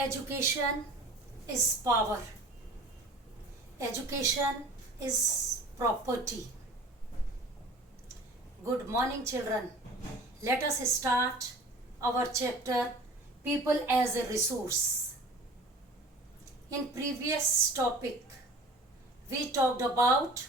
Education is power. Education is property. Good morning, children. Let us start our chapter People as a Resource. In previous topic, we talked about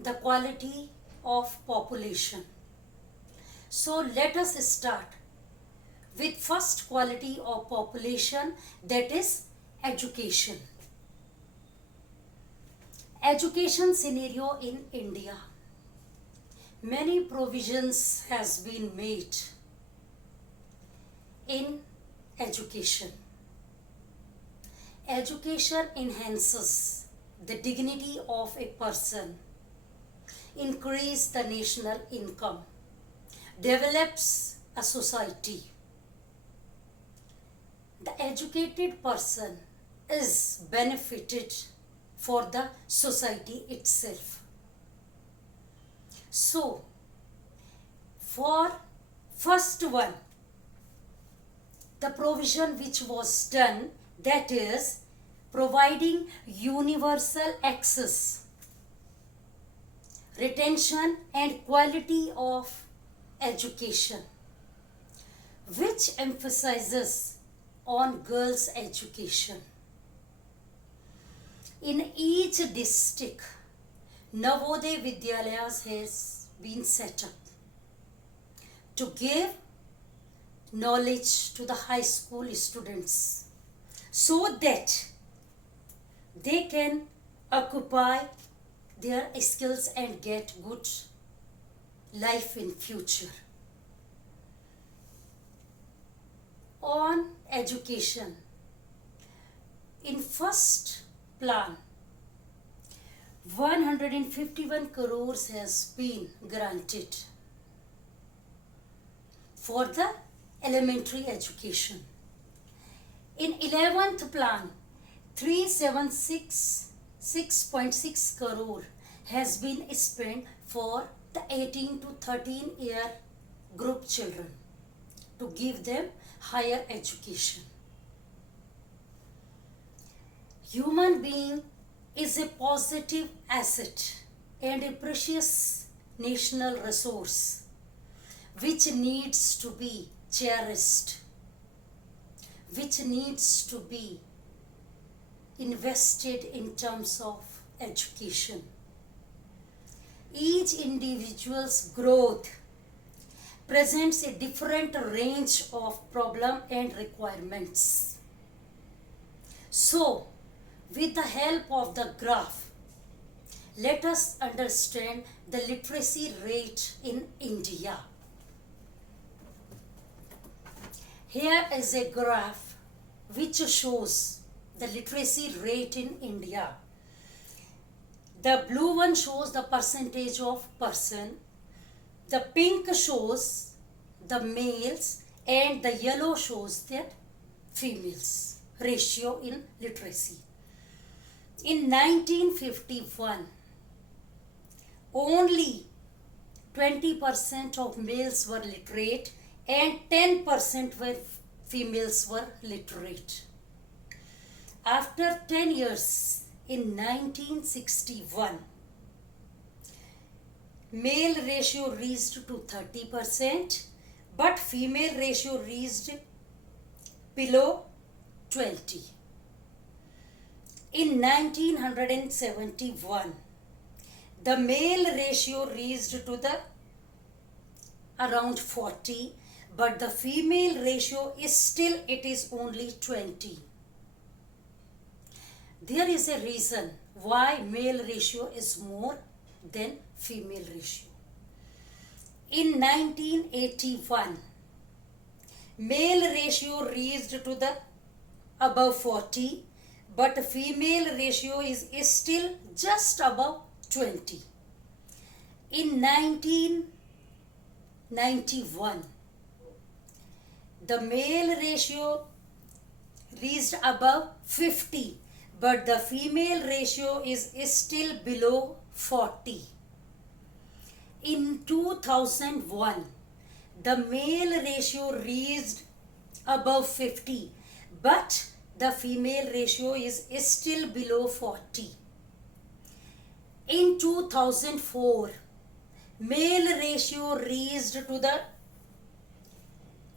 the quality of population. So let us start with first quality of population, that is education. Education scenario in India. Many provisions has been made in education. Education enhances the dignity of a person, increase the national income, develops a society. The educated person is benefited for the society itself. So, for first one, the provision which was done, that is providing universal access, retention and quality of education, which emphasizes on girls' education. In each district, Navodaya Vidyalayas has been set up to give knowledge to the high school students so that they can occupy their skills and get good life in future. On education, in first plan, 151 crores has been granted for the elementary education. In 11th plan, 376.6 crore has been spent for the 18 to 13 year group children to give them higher education. Human being is a positive asset and a precious national resource which needs to be cherished, which needs to be invested in terms of education. Each individual's growth presents a different range of problem and requirements. So, with the help of the graph, let us understand the literacy rate in India. Here is a graph which shows the literacy rate in India. The blue one shows the percentage of person, the pink shows the males, and the yellow shows the females ratio in literacy. In 1951, only 20% of males were literate and 10% were females were literate. After 10 years, in 1961, male ratio reached to 30%, but female ratio reached below 20. In 1971, the male ratio reached to the around 40, but the female ratio is still, it is only 20. There is a reason why male ratio is more than female ratio. In 1981, male ratio reached to the above 40, but female ratio is still just above 20. In 1991, the male ratio reached above 50, but the female ratio is still below 40. In 2001, the male ratio reached above 50, but the female ratio is still below 40. In 2004, male ratio reached to the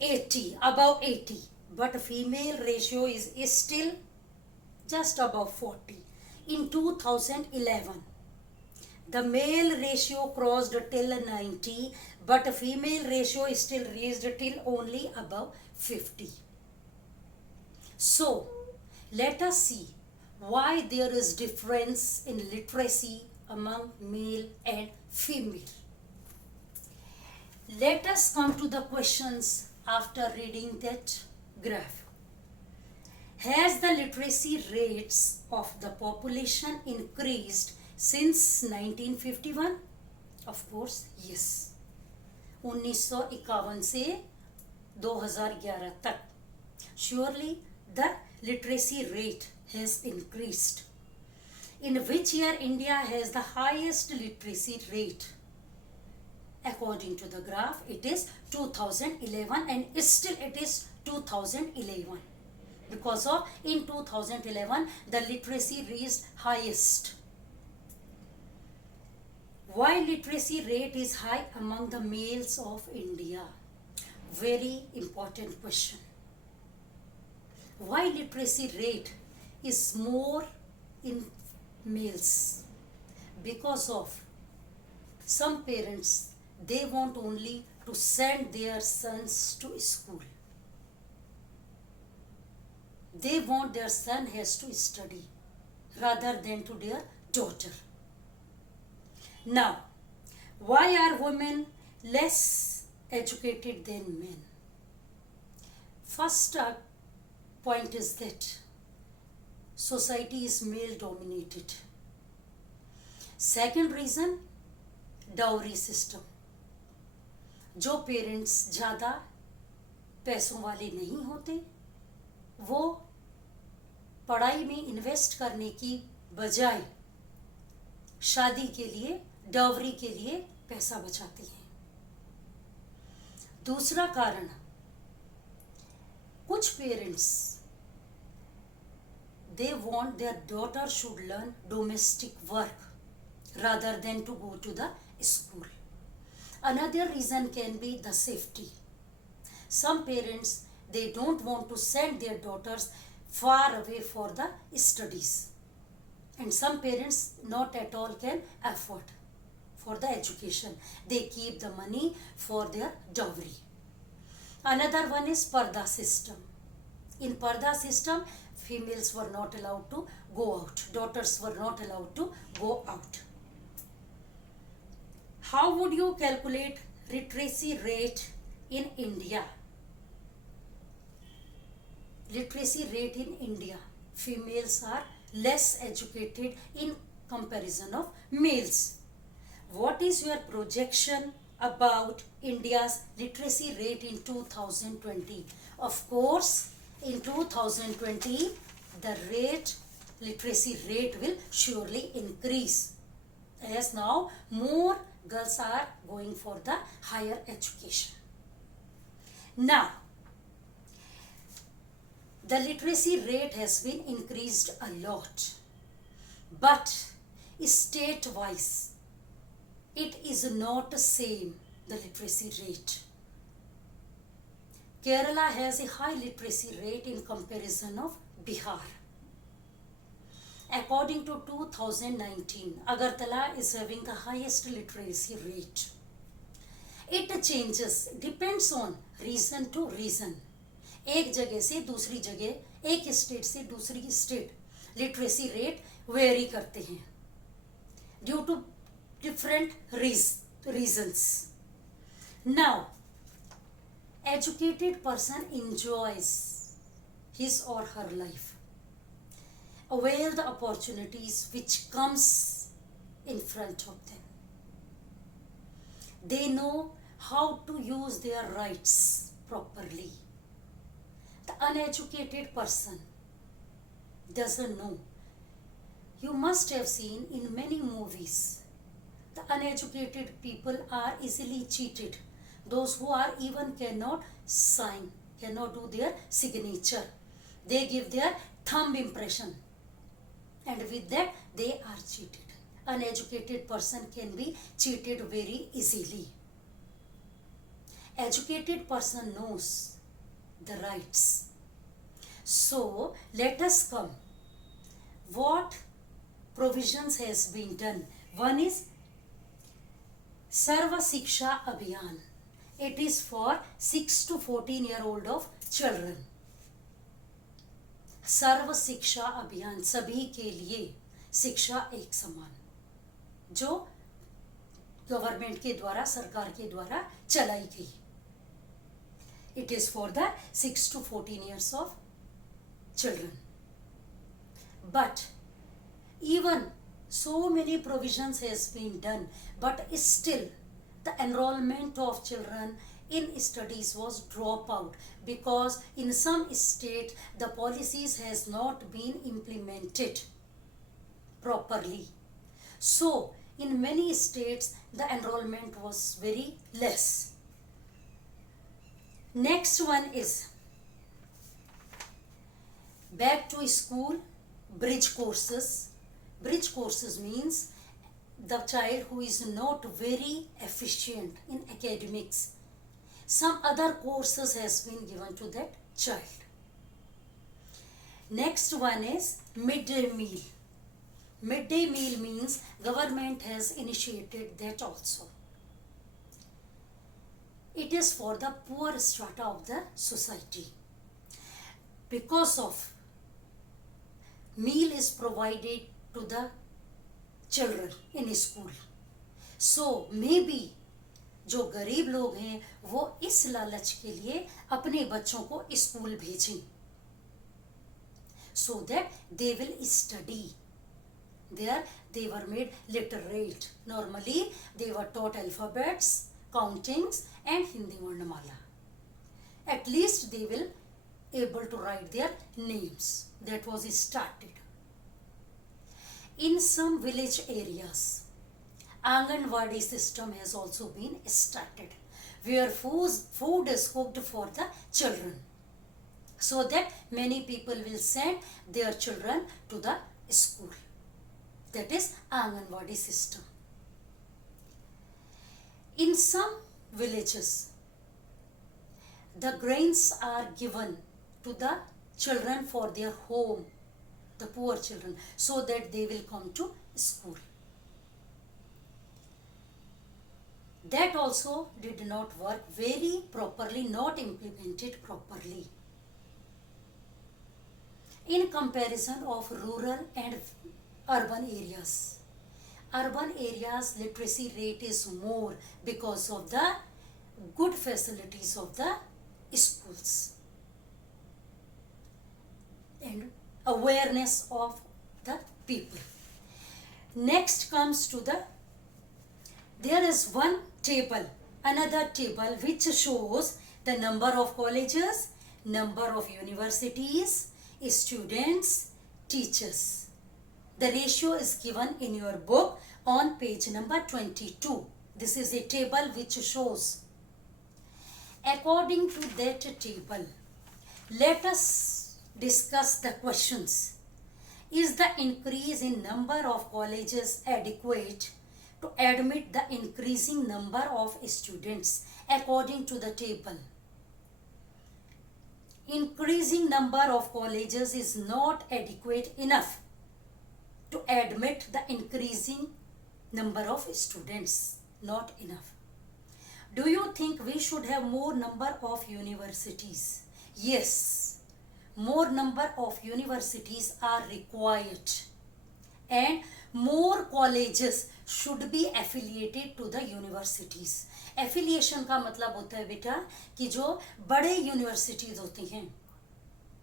80, above 80, but female ratio is still just above 40. In 2011, the male ratio crossed till 90, but female ratio is still reached till only above 50. So, let us see why there is difference in literacy among male and female. Let us come to the questions after reading that graph. Has the literacy rates of the population increased since 1951? Of course, yes. 1951 से 2011 तक. Surely the literacy rate has increased. In which year India has the highest literacy rate? According to the graph, it is 2011, and still it is 2011. Because of in 2011 the literacy reached highest. Why literacy rate is high among the males of India? Very important question. Why literacy rate is more in males? Because of some parents, they want only to send their sons to school. They want their son has to study rather than to their daughter. Now, why are women less educated than men? First point is that society is male dominated. Second reason, dowry system. जो parents ज़्यादा पैसों वाले नहीं होते, वो पढ़ाई में invest करने की बजाय शादी के लिए, डावरी के लिए पैसा बचाते हैं. दूसरा कारण, कुछ parents they want their daughter should learn domestic work rather than to go to the school. Another reason can be the safety. Some parents, they don't want to send their daughters far away for the studies, and some parents not at all can afford for the education. They keep the money for their dowry. Another one is parda system. In parda system, females were not allowed to go out. Daughters were not allowed to go out. How would you calculate literacy rate in India? Literacy rate in India. Females are less educated in comparison of males. What is your projection about India's literacy rate in 2020? Of course, in 2020, the literacy rate will surely increase, as now more girls are going for the higher education. Now, the literacy rate has been increased a lot, but state-wise, it is not the same, the literacy rate. Kerala has a high literacy rate in comparison of Bihar. According to 2019, Agartala is having the highest literacy rate. It changes, depends on region to region. एक जगह से दूसरी जगह, एक state से दूसरी state literacy rate vary करते हैं due to different reasons. Now, educated person enjoys his or her life, avail the opportunities which comes in front of them. They know how to use their rights properly. The uneducated person doesn't know. You must have seen in many movies, the uneducated people are easily cheated. Those who are even cannot sign, cannot do their signature. They give their thumb impression, and with that they are cheated. Uneducated person can be cheated very easily. Educated person knows the rights. So let us come. What provisions has been done? One is Sarva Shiksha Abhiyan. It is for 6 to 14-year-old of children. सर्व शिक्षा अभियान, सभी के लिए शिक्षा एक समान, जो government के द्वारा, सरकार के द्वारा चलाई गई. It is for the 6 to 14 years of children. But even so many provisions has been done, but still the enrollment of children in studies was drop out, because in some state the policies has not been implemented properly. So in many states the enrollment was very less. Next one is back to school bridge courses. Bridge courses means the child who is not very efficient in academics, some other courses has been given to that child. Next one is midday meal. Midday meal means government has initiated that also. It is for the poor strata of the society. Because of meal is provided to the children in school. So maybe जो गरीब लोग हैं वो इस लालच के लिए अपने बच्चों को स्कूल भेजें, so that they will study. There they were made literate. Normally they were taught alphabets, countings and Hindi Varnamala. At least they will able to write their names. That was started. In some village areas, Anganwadi system has also been started, where food is cooked for the children, so that many people will send their children to the school. That is Anganwadi system. In some villages, the grains are given to the children for their home, the poor children, so that they will come to school. That also did not work very properly, not implemented properly. In comparison of rural and urban areas, urban areas literacy rate is more because of the good facilities of the schools and awareness of the people. Next comes to there is one table, another table which shows the number of colleges, number of universities, students, teachers. The ratio is given in your book on page number 22. This is a table which shows. According to that table, let us discuss the questions. Is the increase in number of colleges adequate to admit the increasing number of students according to the table? Increasing number of colleges is not adequate enough to admit the increasing number of students. Not enough. Do you think we should have more number of universities? Yes, more number of universities are required, and more colleges should be affiliated to the universities. Affiliation का मतलब होता है बेटा कि जो बड़े universities होती हैं,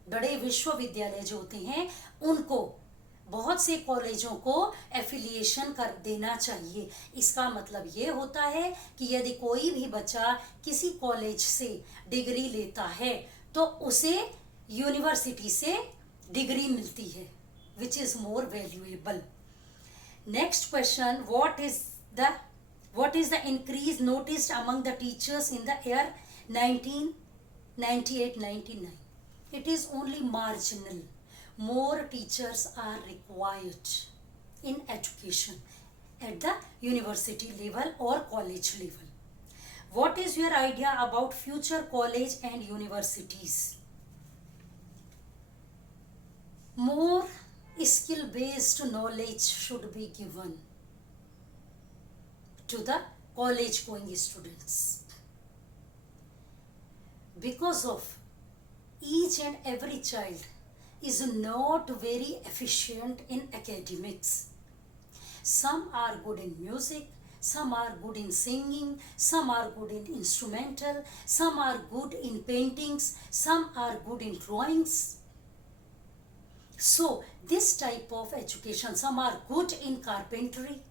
बड़े विश्वविद्यालय जो होते हैं, उनको बहुत से कॉलेजों को एफिलिएशन कर देना चाहिए. इसका मतलब ये होता है कि यदि कोई भी बच्चा किसी कॉलेज से डिग्री लेता है तो उसे यूनिवर्सिटी से डिग्री मिलती है, which is more valuable. Next question, what is the increase noticed among the teachers in the year 1998-99? it is only marginal. More teachers are required in education at the university level or college level. What is your idea about future college and universities? More skill-based knowledge should be given to the college-going students. Because of each and every child is not very efficient in academics. Some are good in music, some are good in singing, some are good in instrumental, some are good in paintings, some are good in drawings. So this type of education, some are good in carpentry,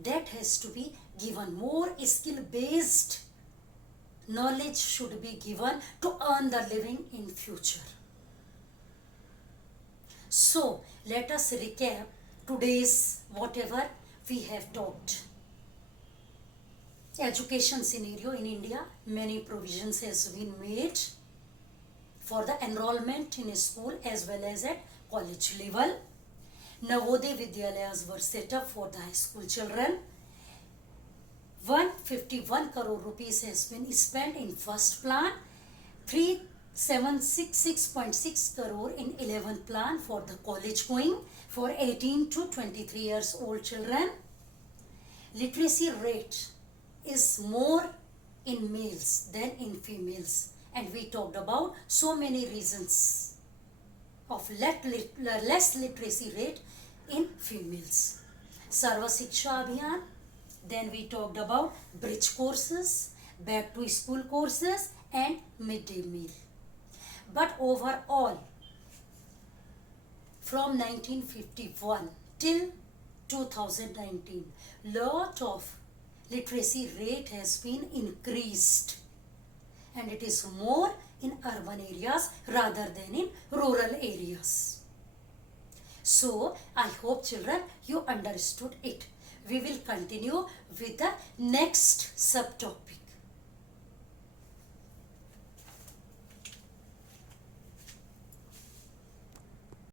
that has to be given. More skill-based knowledge should be given to earn the living in future. So let us recap today's whatever we have talked. Education scenario in India, many provisions has been made for the enrollment in a school as well as at college level. Navodaya Vidyalayas were set up for the high school children. 151 crore rupees has been spent in first plan, 3766.6 crore in 11th plan for the college going for 18 to 23 years old children. Literacy rate is more in males than in females, and we talked about so many reasons of less literacy rate in females. Sarva Shiksha Abhiyan, then we talked about bridge courses, back to school courses and midday meal. But overall, from 1951 till 2019, lot of literacy rate has been increased, and it is more in urban areas rather than in rural areas. So I hope children you understood it. We will continue with the next subtopic.